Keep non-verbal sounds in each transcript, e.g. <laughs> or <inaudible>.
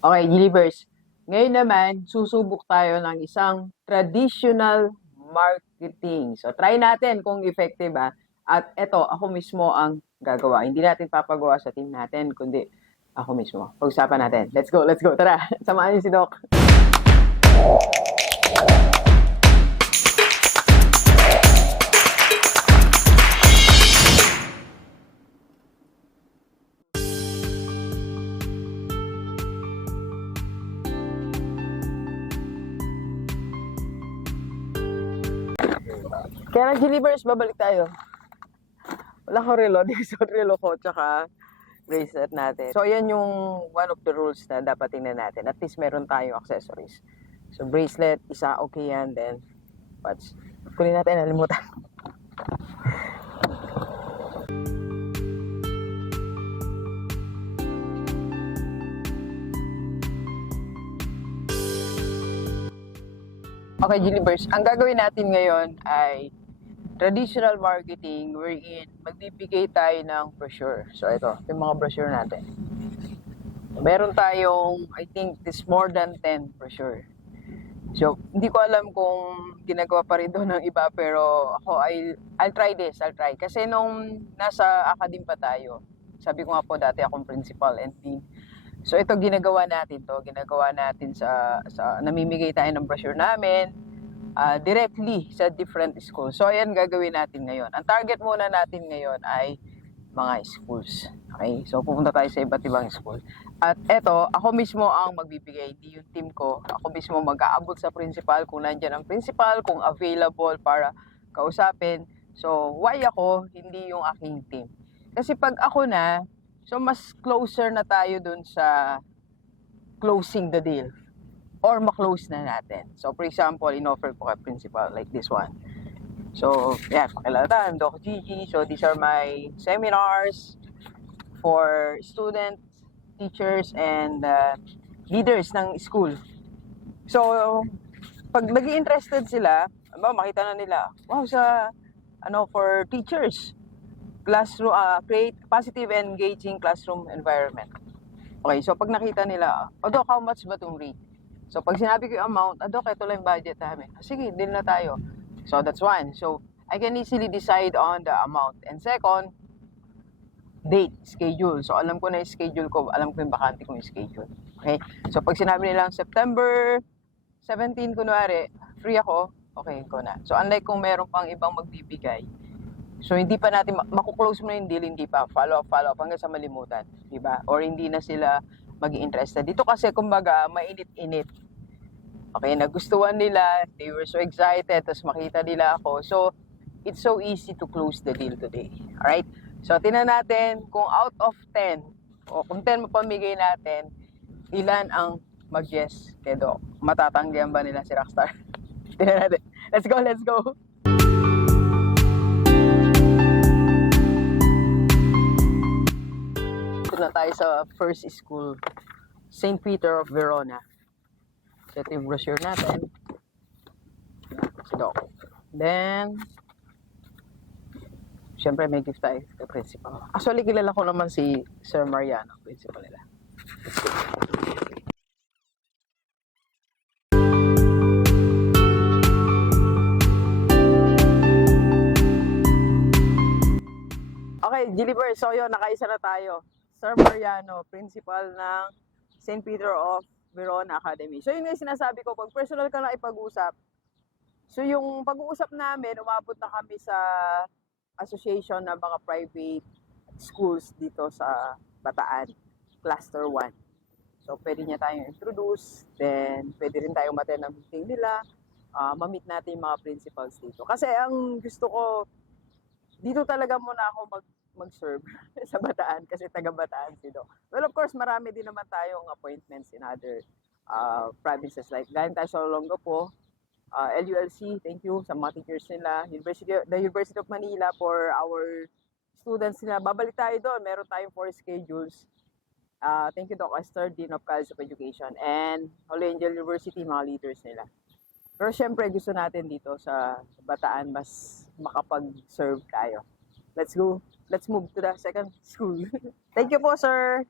Okay, Gilibers. Ngayon naman, susubok tayo ng isang traditional marketing. So, try natin kung effective ba. At eto, ako mismo ang gagawa. Hindi natin papagawa sa team natin, kundi ako mismo. Pag-usapan natin. Let's go, let's go. Tara, <laughs> samahan niyo si Doc. Kaya na Gilibers, babalik tayo. Wala ko relo, <laughs> di sa relo ko, tsaka bracelet natin. So, yan yung one of the rules na dapat tingnan natin. At least meron tayong accessories. So, bracelet, isa, okay yan. Then, watch. Kunin natin, nalimutan. <laughs> Okay, Gilibers, ang gagawin natin ngayon ay traditional marketing wherein magbibigay tayo ng brochure. So ito, yung mga brochure natin. Meron tayong, I think, this more than 10 brochure. So, hindi ko alam kung ginagawa pa rin doon ng iba, pero ako, I, I'll try this, I'll try. Kasi nung nasa academe pa tayo, sabi ko nga po dati akong principal and dean. So ito ginagawa natin to, ginagawa natin sa, sa namimigay tayo ng brochure namin, uh, directly sa different schools. So, ayan gagawin natin ngayon. Ang target muna natin ngayon ay mga schools. Okay? So, pupunta tayo sa iba't ibang school. At eto, ako mismo ang magbibigay, hindi yung team ko. Ako mismo mag-aabot sa principal kung nandyan ang principal, kung available para kausapin. So, why ako, hindi yung aking team. Kasi pag ako na, so mas closer na tayo dun sa closing the deal or ma-close na natin. So, for example, in-offer ko kay principal like this one. So, yeah, pakilala tayo, I'm Doc Gigi. So, these are my seminars for students, teachers, and uh, leaders ng school. So, pag nag interested sila, ba, makita na nila, wow, sa, ano, for teachers, classroom, uh, create positive engaging classroom environment. Okay, so pag nakita nila, o Doc, how much ba itong rate? So, pag sinabi ko yung amount, adok, ito lang yung budget namin. Sige, deal na tayo. So, that's one. So, I can easily decide on the amount. And second, date, schedule. So, alam ko na yung schedule ko. Alam ko yung bakante kong schedule. Okay? So, pag sinabi nilang September 17, kunwari, free ako, okay ko na. So, unlike kung meron pang ibang magbibigay, so, hindi pa natin, makuklose mo na yung deal, hindi pa. Follow up, follow up, hanggang sa malimutan. Diba? Or hindi na sila mag interested Dito kasi, kumbaga, mainit-init. Okay, nagustuhan nila, they were so excited, tapos makita nila ako. So, it's so easy to close the deal today. Alright? So, tinan natin kung out of 10, o kung 10 mapamigay natin, ilan ang mag-yes kay Doc. Matatanggihan ba nila si Rockstar? <laughs> tinan natin. Let's go, let's go! Tayo sa first school, St. Peter of Verona. So, yung brochure natin. Doc. Then, Siyempre, may gift tayo kay principal. Actually, kilala ko naman si Sir Mariano, principal nila. Okay, Gilliver, so yun, nakaisa na tayo. Sir Mariano, principal ng St. Peter of Verona Academy. So yun yung sinasabi ko, pag personal ka na ipag-usap, so yung pag-uusap namin, umabot na kami sa association ng mga private schools dito sa Bataan, Cluster 1. So, pwede niya tayong introduce, then pwede rin tayong matin ng meeting nila, uh, ma-meet natin yung mga principals dito. Kasi ang gusto ko, dito talaga muna ako mag mag-serve <laughs> sa Bataan kasi taga Bataan si Doc. Well, of course, marami din naman tayong appointments in other uh, provinces like galing tayo sa Olongapo, uh, LULC, thank you sa mga teachers nila, University, the University of Manila for our students nila. Babalik tayo doon, meron tayong four schedules. Uh, thank you Doc Esther, Dean of College of Education, and Holy Angel University, mga leaders nila. Pero syempre, gusto natin dito sa Bataan, mas makapag-serve tayo. Let's go. Let's move to the second school. <laughs> thank you po, sir.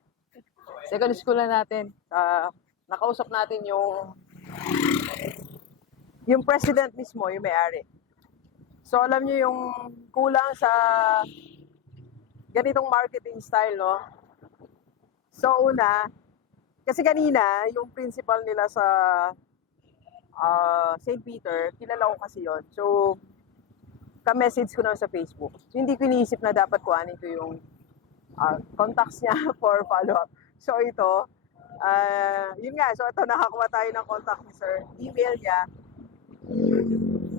second school na natin. Ah, nakausap natin yung yung president mismo, yung may-ari. So alam niyo yung kulang sa ganitong marketing style, no? So una, kasi kanina, yung principal nila sa ah, St. Peter, kilala ko kasi yon. So, ka-message ko na sa Facebook. So, hindi ko iniisip na dapat kuhanin ko yung ah, contacts niya <laughs> for follow-up. So, ito, ah, yun nga, so ito, nakakuha tayo ng contact ni sir. Email niya.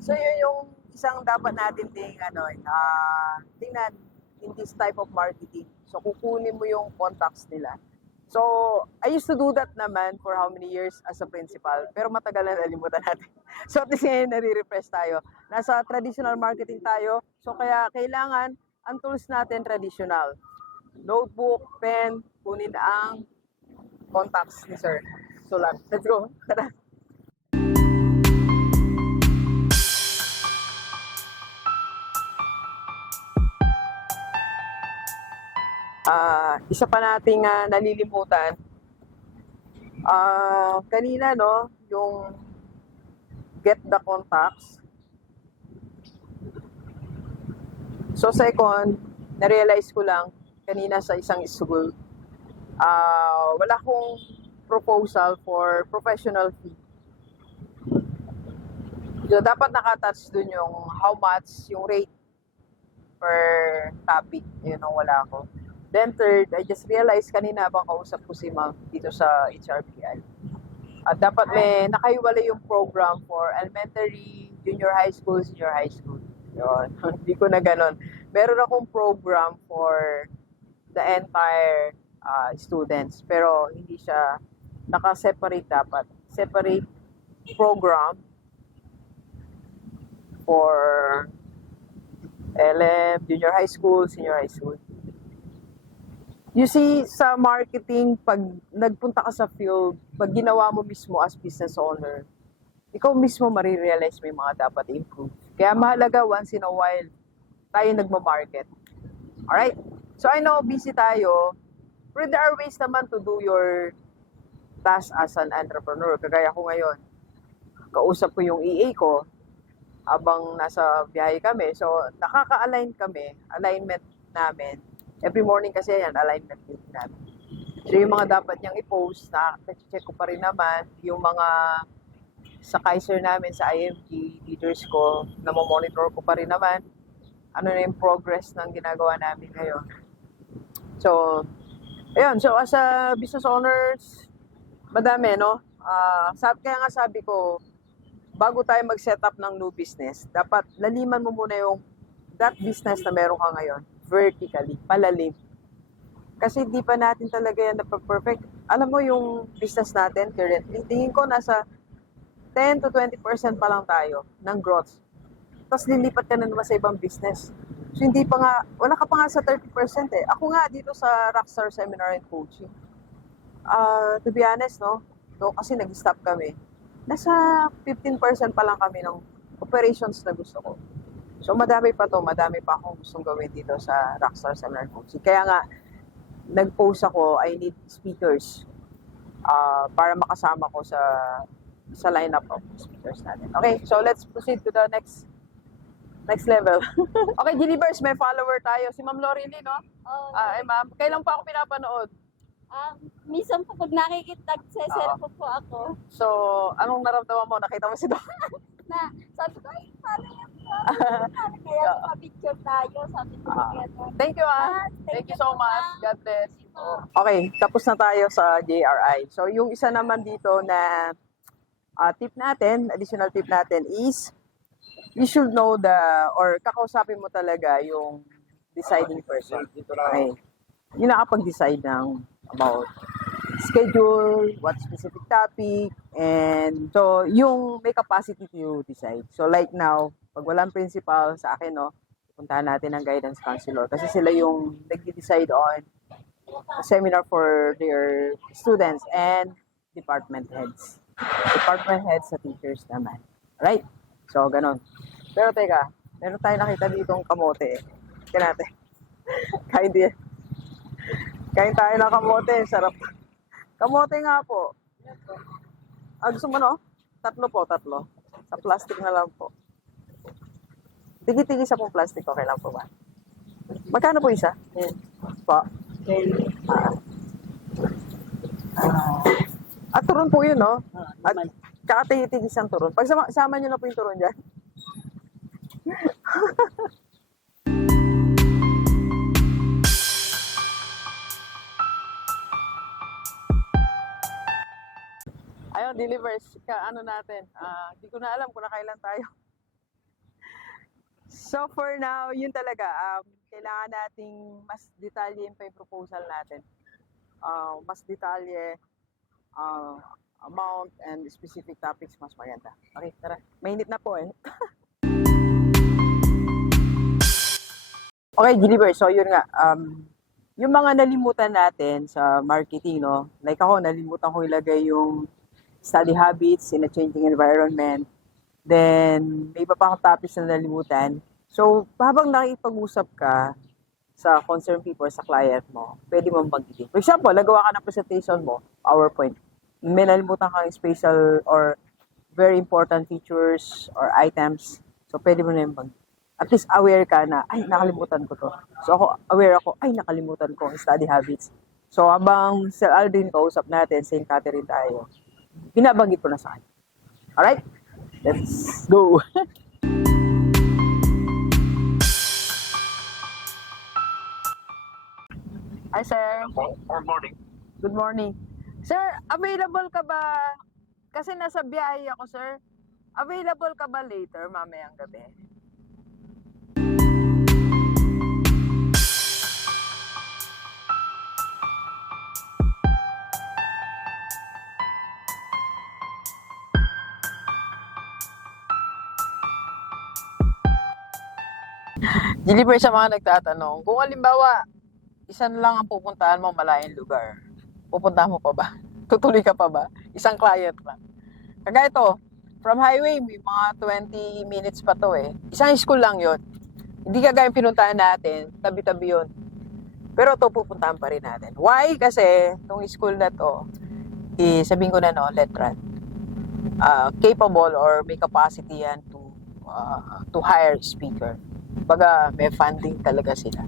So, yun yung isang dapat natin ting, ano, ah, tingnan in this type of marketing. So, kukunin mo yung contacts nila. So, I used to do that naman for how many years as a principal. Pero matagal na nalimutan natin. <laughs> So, at least ngayon, nare-refresh tayo. Nasa traditional marketing tayo. So, kaya kailangan ang tools natin traditional. Notebook, pen, kunin ang contacts ni sir. So. Let's go. Tara. Ah, isa pa nating ah, nalilimutan. Ah, kanina no, yung get the contacts. So second, na-realize ko lang kanina sa isang school, ah wala akong proposal for professional fee. So, dapat nakatouch dun yung how much, yung rate per topic. Yun ang wala ko. Then third, I just realized kanina habang kausap ko si Ma'am dito sa HRPI. At dapat may nakaiwala yung program for elementary, junior high school, senior high school. Yun. <laughs> Hindi ko na ganun. Meron akong program for the entire uh, students. Pero hindi siya naka-separate dapat. Separate program for LM, junior high school, senior high school. You see, sa marketing, pag nagpunta ka sa field, pag ginawa mo mismo as business owner, ikaw mismo marirealize mo yung mga dapat improve. Kaya mahalaga once in a while, tayo nagmamarket. Alright? So I know, busy tayo, but there are ways naman to do your task as an entrepreneur. Kagaya ko ngayon, kausap ko yung EA ko habang nasa biyahe kami. So, nakaka-align kami, alignment namin. Every morning kasi yan, alignment meeting namin. So, yung mga dapat niyang i-post, na check ko pa rin naman. Yung mga sa Kaiser namin, sa IMG, leaders ko, na monitor ko pa rin naman. Ano na yung progress ng ginagawa namin ngayon. So, ayun. So, as a business owners, madami, no? Ah, sabi, kaya nga sabi ko, bago tayo mag-set up ng new business, dapat laliman mo muna yung that business na meron ka ngayon vertically, palalim. Kasi di pa natin talaga yan na-perfect. Alam mo yung business natin currently, tingin ko nasa 10 to 20% pa lang tayo ng growth. Tapos lilipat ka na naman sa ibang business. So hindi pa nga, wala ka pa nga sa 30% eh. Ako nga dito sa Rockstar Seminar and Coaching. Ah, to be honest, no? So, kasi nag-stop kami nasa 15% pa lang kami ng operations na gusto ko. So, madami pa to, madami pa akong gustong gawin dito sa Rockstar Seminar Coaching. Kaya nga, nag-post ako, I need speakers ah, para makasama ko sa sa lineup of speakers natin. Okay, so let's proceed to the next next level. <laughs> okay, Gilibers, may follower tayo. Si Ma'am Lorely, no? Oh, Ah, eh, ma'am, kailan pa ako pinapanood? ah, minsan po pag nakikita sa Oo. cellphone po ako, So, anong naramdaman mo? Nakita mo si Doc? na sabi ko, ay, kaya Oo. mapicture tayo? Sabi ko, gano'n. Thank you, ah. Ah, Thank you so much. God bless. Okay, tapos na tayo sa JRI. So, yung isa naman dito na ah, tip natin, additional tip natin is you should know the, or kakausapin mo talaga yung deciding person. Okay. Yung nakapag-decide ng about schedule, what specific topic, and so yung may capacity to decide. So like now, pag walang principal sa akin, no, puntahan natin ang guidance counselor kasi sila yung nag-decide on seminar for their students and department heads. Department heads sa teachers naman. Right? So, ganun. Pero teka, meron tayo nakita ditong kamote. Tingnan natin. <laughs> Kain din. Kain tayo ng kamote. Sarap. Kamote nga po. Ah, gusto mo no? Tatlo po, tatlo. Sa plastic na lang po. Tigi-tigi sa pong plastic, okay lang po ba? Magkano po isa? Po. Ah. At turon po yun, no? At tsaka tigi-tigi isang turon. Pag sama, sama nyo na po yung turon dyan. <laughs> delivers. Ka, ano natin. Ah, Hindi ko na alam kung nakailan tayo. <laughs> So for now, yun talaga. Um, kailangan nating mas detalye pa yung proposal natin. Ah, mas detalye, ah, amount, and specific topics mas maganda. Okay, tara. Mainit na po eh. <laughs> okay, Gilliver. So yun nga. Um, yung mga nalimutan natin sa marketing, no? Like ako, nalimutan ko ilagay yung study habits in a changing environment. Then, may iba pa akong topics na nalimutan. So, habang nakipag-usap ka sa concerned people, sa client mo, pwede mo mag-edit. For example, nagawa ka ng presentation mo, PowerPoint. May nalimutan kang special or very important features or items. So, pwede mo na yung mag at least aware ka na, ay, nakalimutan ko to. So, ako, aware ako, ay, nakalimutan ko ang study habits. So, habang Sir Aldrin kausap natin, St. Catherine tayo, binabanggit ko na sa kanya. Alright? Let's go! <laughs> Hi, sir. Good morning. Good morning. Sir, available ka ba? Kasi nasa biyahe ako, sir. Available ka ba later, mamayang gabi? Deliver sa mga nagtatanong, kung halimbawa, isa na lang ang pupuntahan mo malayang lugar, pupuntahan mo pa ba? <laughs> Tutuloy ka pa ba? Isang client lang. Kagaya ito, from highway, may mga 20 minutes pa to eh. Isang school lang yon. Hindi kagaya yung pinuntahan natin, tabi-tabi yun. Pero to pupuntahan pa rin natin. Why? Kasi, itong school na to, eh, sabihin ko na no, letran, uh, capable or may capacity yan to, uh, to hire speaker. Baga, may funding talaga sila.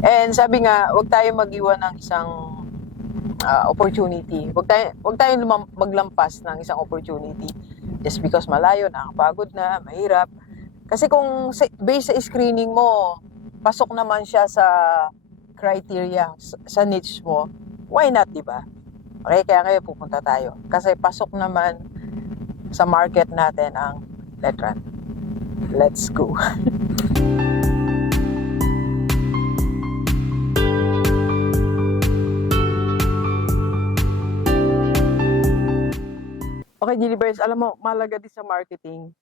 And sabi nga, huwag tayo mag-iwan ng isang ah, opportunity. Huwag tayo, huwag tayo maglampas ng isang opportunity just because malayo, nakapagod na, mahirap. Kasi kung based sa screening mo, pasok naman siya sa criteria, sa, sa niche mo, why not, di ba? Okay, kaya ngayon pupunta tayo. Kasi pasok naman sa market natin ang Letran. Let's go. <laughs> Okay, Gilibers, alam mo, malaga din sa marketing,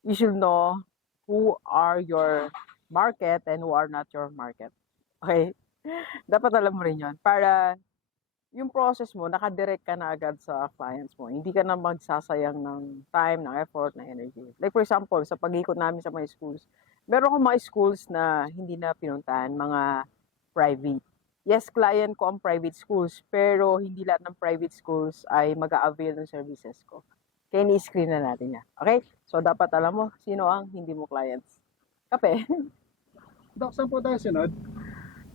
you should know who are your market and who are not your market. Okay? <laughs> Dapat alam mo rin yun. Para yung process mo, nakadirect ka na agad sa clients mo. Hindi ka na magsasayang ng time, ng effort, ng energy. Like for example, sa pag-ikot namin sa mga schools, meron akong mga schools na hindi na pinuntahan, mga private yes, client ko ang private schools, pero hindi lahat ng private schools ay mag-a-avail ng services ko. Kaya ni-screen na natin yan. Okay? So, dapat alam mo, sino ang hindi mo clients. Kape. <laughs> Dok, saan po tayo sunod?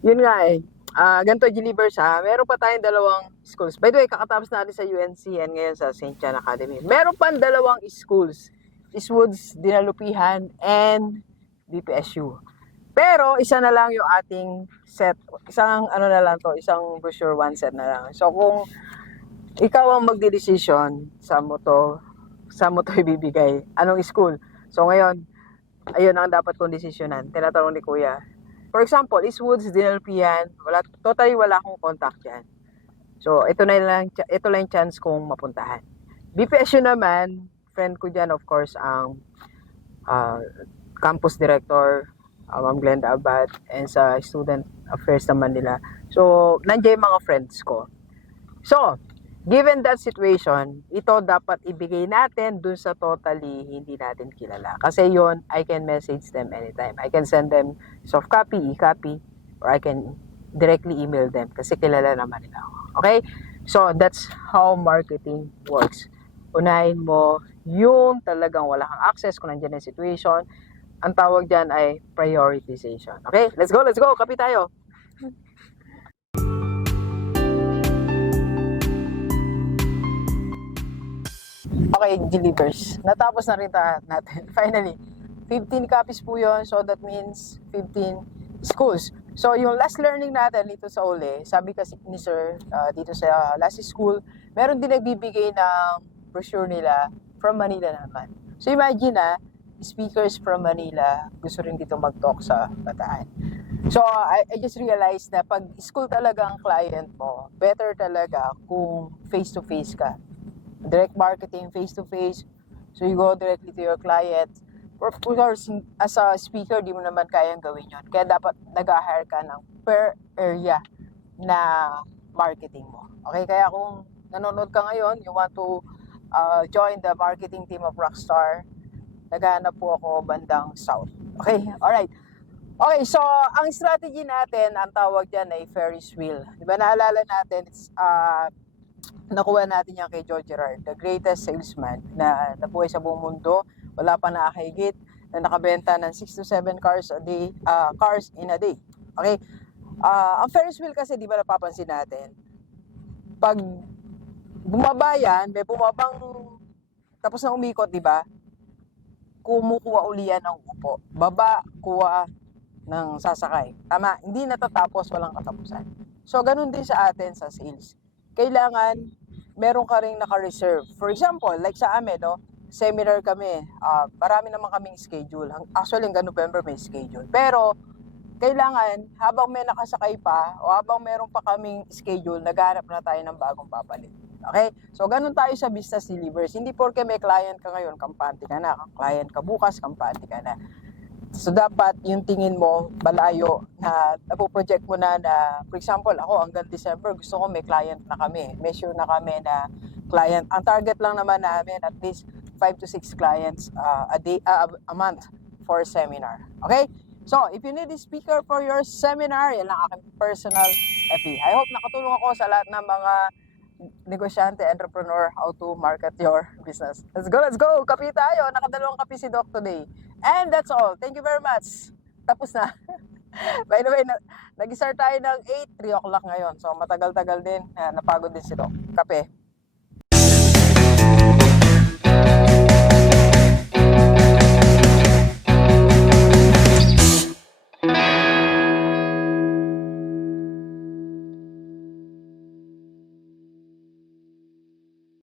Yun nga eh. Ah, ganito, Gilibers ha. Meron pa tayong dalawang schools. By the way, kakatapos natin sa UNCN ngayon sa St. John Academy. Meron pa dalawang schools. Eastwoods, Dinalupihan, and DPSU. Pero, isa na lang yung ating set. Isang, ano na lang to, isang brochure, one set na lang. So, kung ikaw ang magdidesisyon sa mo to, sa mo to <laughs> ibibigay, anong school? So, ngayon, ayun ang dapat kong desisyonan. Tinatanong ni Kuya, For example, Eastwoods, Dinalpian, wala, totally wala akong contact yan. So, ito na lang, ito lang yung chance kong mapuntahan. BPSU naman, friend ko dyan, of course, ang ah, campus director, uh, Ma'am Glenda Abad, and sa student affairs naman nila. So, nandiyan yung mga friends ko. So, given that situation, ito dapat ibigay natin dun sa totally hindi natin kilala. Kasi yon I can message them anytime. I can send them soft copy, e-copy, or I can directly email them kasi kilala naman nila ako. Okay? So, that's how marketing works. Unahin mo yung talagang wala kang access kung nandiyan yung situation. Ang tawag dyan ay prioritization. Okay, let's go, let's go. Kapi tayo. Okay, delivers. Natapos na rin ta- natin. <laughs> Finally, 15 copies po yon So, that means 15 schools. So, yung last learning natin dito sa uli, sabi kasi ni Sir, ah, dito sa last school, meron din nagbibigay ng brochure nila from Manila naman. So, imagine na, speakers from Manila gusto rin dito mag-talk sa Bataan. So, I, I just realized na pag school talaga ang client mo, better talaga kung face-to-face ka. Direct marketing face to face so you go directly to your client. Of course as a speaker di mo naman kayang gawin yon kaya dapat nag-hire ka ng per area na marketing mo. Okay kaya kung nanonood ka ngayon you want to uh, join the marketing team of Rockstar naghahanap po ako bandang south okay alright Okay, so ang strategy natin, ang tawag dyan ay Ferris wheel. Di ba naalala natin, it's, uh, nakuha natin yan kay George Gerard, the greatest salesman na nabuhay sa buong mundo, wala pa nakahigit, na nakabenta ng 6 to 7 cars a day, ah, cars in a day. Okay? Ah, ang Ferris wheel kasi, di ba napapansin natin, pag bumaba yan, may bumabang, tapos na umikot, di ba? Kumukuha uli yan ng upo. Baba, kuha ng sasakay. Tama, hindi natatapos, walang katapusan. So, ganun din sa atin sa sales kailangan meron ka ring naka-reserve. For example, like sa amin, no, seminar kami, ah marami naman kaming schedule. Actually, hanggang November may schedule. Pero, kailangan, habang may nakasakay pa, o habang meron pa kaming schedule, naghanap na tayo ng bagong papalit. Okay? So, ganun tayo sa business delivers. Hindi porke may client ka ngayon, kampante ka na. Client ka bukas, kampante ka na. So, dapat yung tingin mo, malayo, na napoproject mo na na, for example, ako hanggang December, gusto ko may client na kami. May sure na kami na client. Ang target lang naman namin, at least 5 to 6 clients uh, a day, uh, a month for seminar. Okay? So, if you need a speaker for your seminar, yan lang aking personal FE. I hope nakatulong ako sa lahat ng mga negosyante, entrepreneur, how to market your business. Let's go, let's go! Kapi tayo! Nakadalawang kapi si Doc today. And that's all. Thank you very much. Tapos na. <laughs> By the way, na, nag-start tayo ng 8, 3 o'clock ngayon. So, matagal-tagal din. Napagod din si Doc. Kape.